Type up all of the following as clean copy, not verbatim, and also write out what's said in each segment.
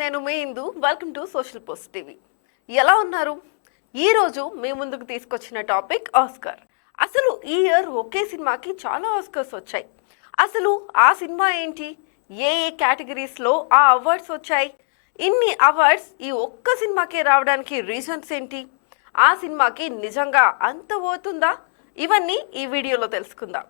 నేను మీ Indu. Welcome to social post TV. ఎలా ఉన్నారు? ఈరోజు మీ ముందుకు తీసుకొచ్చిన టాపిక్ ఆస్కార్. అసలు ఈ ఇయర్ ఒకే సినిమాకి చాలా ఆస్కర్స్ వచ్చాయి. అసలు ఆ సినిమా ఏంటి? ఏ కేటగిరీస్లో ఆ అవార్డ్స్ వచ్చాయి? ఇన్ని అవార్డ్స్ ఈ ఒక్క సినిమాకే రావడానికి రీజన్స్ ఏంటి? ఆ సినిమాకి నిజంగా అంత పోతుందా? ఇవన్నీ ఈ వీడియోలో తెలుసుకుందాం.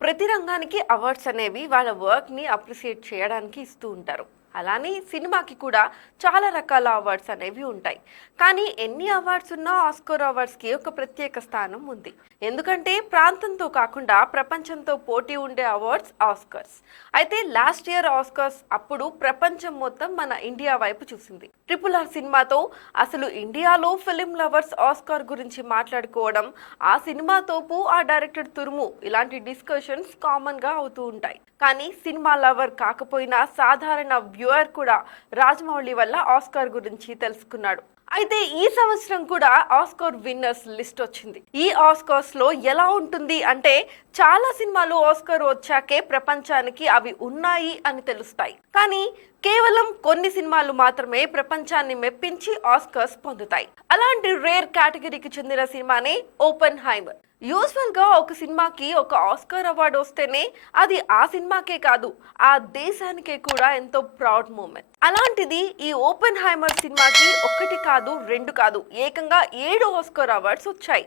ప్రతి రంగానికి అవార్డ్స్ అనేవి వాళ్ళ వర్క్ని అప్రిషియేట్ చేయడానికి ఇస్తూ ఉంటారు. అలానే సినిమాకి కూడా చాలా రకాల అవార్డ్స్ అనేవి ఉంటాయి. కానీ ఎన్ని అవార్డ్స్ ఉన్నా ఆస్కార్ అవార్డ్స్కి ఒక ప్రత్యేక స్థానం ఉంది. ఎందుకంటే ప్రాంతంతో కాకుండా ప్రపంచంతో పోటీ ఉండే అవార్డ్స్ ఆస్కార్స్. అయితే లాస్ట్ ఇయర్ ఆస్కార్స్ అప్పుడు ప్రపంచం మొత్తం మన ఇండియా వైపు చూసింది. RRR సినిమాతో అసలు ఇండియాలో ఫిలిం లవర్స్ ఆస్కార్ గురించి మాట్లాడుకోవడం, ఆ సినిమా తోపు ఆ డైరెక్టర్ తురుము, ఇలాంటి డిస్కషన్స్ కామన్గా అవుతూ ఉంటాయి. కానీ సినిమా లవర్ కాకపోయినా సాధారణ వ్యూయర్ కూడా రాజమౌళి వల్ల ఆస్కార్ గురించి తెలుసుకున్నాడు. అయితే ఈ సంవత్సరం కూడా ఆస్కార్ విన్నర్స్ లిస్ట్ వచ్చింది. ఈ ఆస్కార్స్ లో ఎలా ఉంటుంది అంటే, చాలా సినిమాలు ఆస్కార్ వచ్చాకే ప్రపంచానికి అవి ఉన్నాయి అని తెలుస్తాయి. కానీ కేవలం కొన్ని సినిమాలు మాత్రమే ప్రపంచాన్ని మెప్పించి ఆస్కార్స్ పొందుతాయి. అలాంటి రేర్ కేటగిరీకి చెందిన సినిమానే ఓపెన్ హైమర్. యూజువల్ గా ఒక సినిమాకి ఒక ఆస్కార్ అవార్డు వస్తేనే అది ఆ సినిమాకే కాదు, ఆ దేశానికే కూడా ఎంతో ప్రౌడ్ మూమెంట్. అలాంటిది ఈ ఓపెన్ హైమర్ సినిమాకి ఒకటి కాదు, రెండు కాదు, ఏకంగా 7 ఆస్కార్ అవార్డ్స్ వచ్చాయి.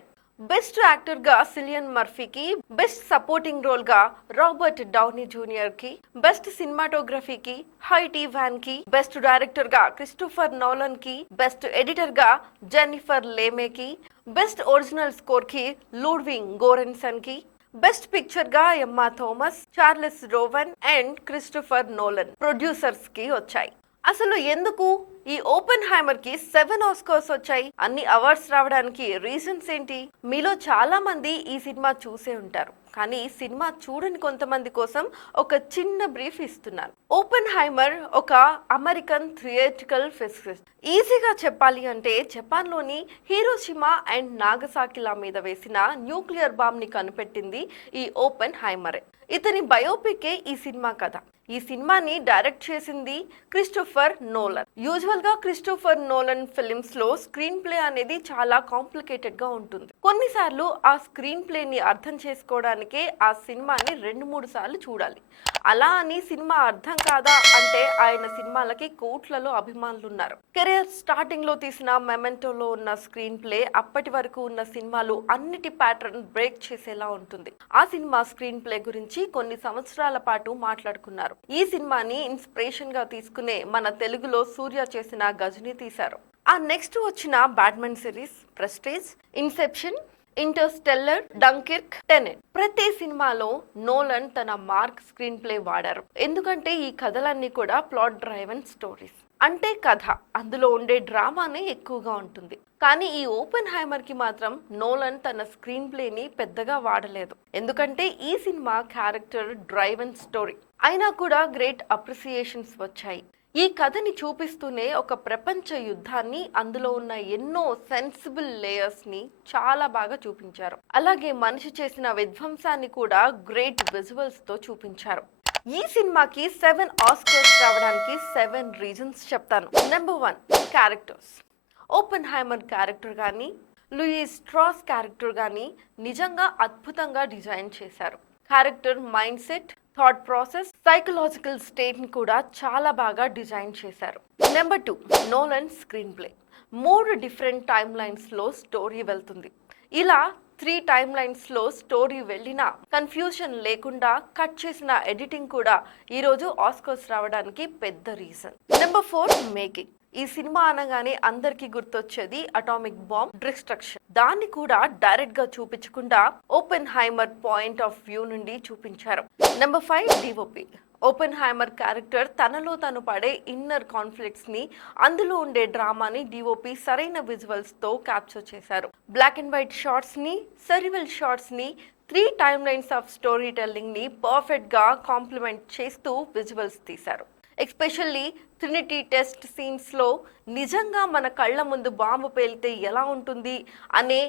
బెస్ట్ యాక్టర్ గా సిలియన్ మర్ఫీకి, బెస్ట్ సపోర్టింగ్ రోల్ గా రాబర్ట్ డౌనీ జూనియర్ కి, బెస్ట్ సినిమాటోగ్రఫీకి హైటీ వ్యాన్ కి, బెస్ట్ డైరెక్టర్ గా క్రిస్టోఫర్ నోలన్ కి, బెస్ట్ ఎడిటర్ గా జెన్నిఫర్ లేమే కి, బెస్ట్ ఒరిజినల్ స్కోర్ కి లూడ్విగ్ గోరెన్సన్ కి, బెస్ట్ పిక్చర్ గా Emma Thomas, Charles Roven and Christopher Nolan producers కి వచ్చాయి. అసలు ఎందుకు ఈ ఓపెన్ హైమర్ కి 7 ఆస్కార్స్ వచ్చాయి? అన్ని అవార్డ్స్ రావడానికి రీజన్స్ ఏంటి? మీలో చాలా మంది ఈ సినిమా చూసే ఉంటారు, కానీ సినిమా చూడని కొంతమంది కోసం ఒక చిన్న బ్రీఫ్ ఇస్తున్నాను. ఓపెన్ హైమర్ ఒక అమెరికన్ థియేట్రికల్ ఫిజిసిస్ట్. ఈజీగా చెప్పాలి అంటే, జపాన్లోని హీరోషిమా అండ్ నాగసాకిల మీద వేసిన న్యూక్లియర్ బాంబ్ ని కనిపెట్టింది ఈ ఓపెన్ హైమరే. ఇతని బయోపికే ఈ సినిమా కథ. ఈ సినిమాని డైరెక్ట్ చేసింది క్రిస్టోఫర్ నోలన్. యూజువల్ గా క్రిస్టోఫర్ నోలన్ ఫిలిమ్స్ లో స్క్రీన్ ప్లే అనేది చాలా కాంప్లికేటెడ్ గా ఉంటుంది. కొన్నిసార్లు ఆ స్క్రీన్ ప్లేని అర్థం చేసుకోవడానికే ఆ సినిమాని 2-3 సార్లు చూడాలి. అలా అని సినిమా అర్థం కాదా అంటే, ఆయన సినిమాలకి కోట్లలో అభిమానులు ఉన్నారు. కెరియర్ స్టార్టింగ్ లో తీసిన మెమెంటోలో ఉన్న స్క్రీన్ ప్లే అప్పటి వరకు ఉన్న సినిమాలు అన్నిటి ప్యాటర్న్ బ్రేక్ చేసేలా ఉంటుంది. ఆ సినిమా స్క్రీన్ ప్లే గురించి కొన్ని సంవత్సరాల పాటు మాట్లాడుకున్నారు. ఈ సినిమాని ఇన్స్పిరేషన్ గా తీసుకునే మన తెలుగులో సూర్య చేసిన గజని తీశారు. ఆ నెక్స్ట్ వచ్చిన Batman series, Prestige, Inception, Interstellar, Dunkirk, Tenet, ప్రతి సినిమాలో నోలన్ తన మార్క్ స్క్రీన్ ప్లే వాడారు. ఎందుకంటే ఈ కథలన్నీ కూడా ప్లాట్ డ్రైవెన్ స్టోరీస్. అంటే కథ, అందులో ఉండే డ్రామానే ఎక్కువగా ఉంటుంది. కానీ ఈ ఓపెన్ హైమర్ కి మాత్రం నోలన్ తన స్క్రీన్ ప్లేని పెద్దగా వాడలేదు. ఎందుకంటే ఈ సినిమా క్యారెక్టర్ డ్రైవెన్ స్టోరీ అయినా కూడా గ్రేట్ అప్రిసియేషన్స్ వచ్చాయి. ఈ కథని చూపిస్తూనే ఒక ప్రపంచ యుద్ధాన్ని, అందులో ఉన్న ఎన్నో సెన్సిబుల్ లేయర్స్ ని చాలా బాగా చూపించారు. అలాగే మనిషి చేసిన విధ్వంసాన్ని కూడా గ్రేట్ విజువల్స్ తో చూపించారు. ఈ సినిమాకి 7 ఆస్కార్స్ రావడానికి 7 రీజన్స్ చెప్తాను. Number 1, characters. ఓపెన్ హైమర్ క్యారెక్టర్ కానీ, లూయిస్ స్ట్రాస్ క్యారెక్టర్ కానీ నిజంగా అద్భుతంగా డిజైన్ చేశారు. Character mind set, thought process, psychological state ని కూడా చాలా బాగా డిజైన్ చేశారు. Number 2, Nolan screen play. 3 different time lines లో స్టోరీ వెళ్తుంది. ఇలా 3 టైమ్ లైన్స్ లో స్టోరీ వెళ్ళినా కన్ఫ్యూజన్ లేకుండా కట్ చేసిన ఎడిటింగ్ కూడా ఈరోజు ఆస్కార్స్ రావడానికి పెద్ద రీజన్. Number 4, making. ఈ సినిమా అనగానే అందరికీ గుర్తొచ్చేది అటామిక్ బాంబ్ డిస్ట్రక్షన్. దాన్ని కూడా డైరెక్ట్ గా చూపించకుండా ఓపెన్ హైమర్ పాయింట్ ఆఫ్ వ్యూ నుండి చూపించారు. Number 5, DOP. ఓపెన్ హైమర్ క్యారెక్టర్ తనలో తను పడే ఇన్నర్ కాన్ఫ్లిక్ట్స్ ని, అందులో ఉండే డ్రామాని డిఓపి సరైన విజువల్స్ తో క్యాప్చర్ చేశారు. బ్లాక్ అండ్ వైట్ షార్ట్స్ ని, సర్విల్ షార్ట్స్ ని, 3 time lines of story telling ని పర్ఫెక్ట్ గా కాంప్లిమెంట్ చేస్తూ విజువల్స్ తీశారు. ఎస్పెషల్లీ ట్రినిటీ టెస్ట్ సీన్స్లో నిజంగా మన కళ్ళ ముందు బాంబు పేలితే ఎలా ఉంటుంది అనే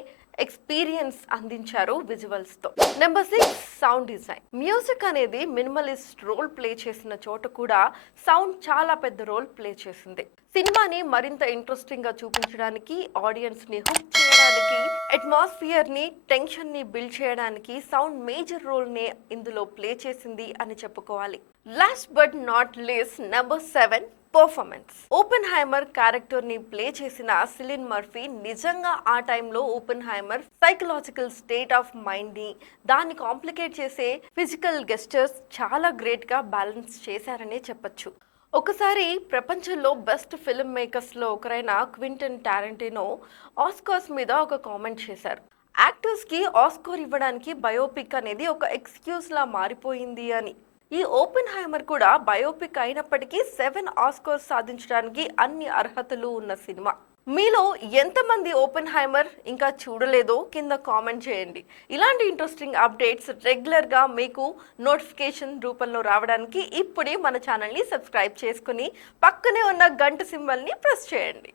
ఎక్స్పీరియన్స్ అందించారు విజువల్స్తో. Number 6, sound design. మ్యూజిక్ అనేది మినిమలిస్ట్ రోల్ ప్లే చేసిన చోట కూడా సౌండ్ చాలా పెద్ద రోల్ ప్లే చేసింది. సినిమాని మరింత ఇంట్రెస్టింగ్ గా చూపించడానికి, ఆడియన్స్ ని హుక్ చేయడానికి, అట్మాస్ఫియర్ ని, టెన్షన్ ని బిల్డ్ చేయడానికి సౌండ్ మేజర్ రోల్ ని ఇందులో ప్లే చేసింది అని చెప్పుకోవాలి. Last but not least, number 7, performance. Oppenheimer character ని ప్లే చేసిన సిలిన్ మర్ఫీ నిజంగా ఆ టైంలో Oppenheimer psychological state of mind ని, దాన్ని కాంప్లికేట్ చేసే ఫిజికల్ గెస్టర్స్ చాలా గ్రేట్ గా బ్యాలెన్స్ చేశారనే చెప్పొచ్చు. ఒకసారి ప్రపంచంలో బెస్ట్ ఫిల్మ్ మేకర్స్ లో ఒకరైన క్వింటన్ టారెంటినో ఆస్కార్స్ మీద ఒక కామెంట్ చేశారు. యాక్టర్స్ కి ఆస్కార్ ఇవ్వడానికి బయోపిక్ అనేది ఒక ఎక్స్క్యూజ్ లా మారిపోయింది అని. ఈ ఓపెన్ హైమర్ కూడా బయోపిక్ అయినప్పటికీ 7 ఆస్కార్స్ సాధించడానికి అన్ని అర్హతలు ఉన్న సినిమా. మీలో ఎంతమంది ఓపెన్ హైమర్ ఇంకా చూడలేదో కింద కామెంట్ చేయండి. ఇలాంటి ఇంట్రెస్టింగ్ అప్డేట్స్ రెగ్యులర్గా మీకు నోటిఫికేషన్ రూపంలో రావడానికి ఇప్పుడే మన ఛానల్ని సబ్స్క్రైబ్ చేసుకుని పక్కనే ఉన్న గంట సింబల్ని ప్రెస్ చేయండి.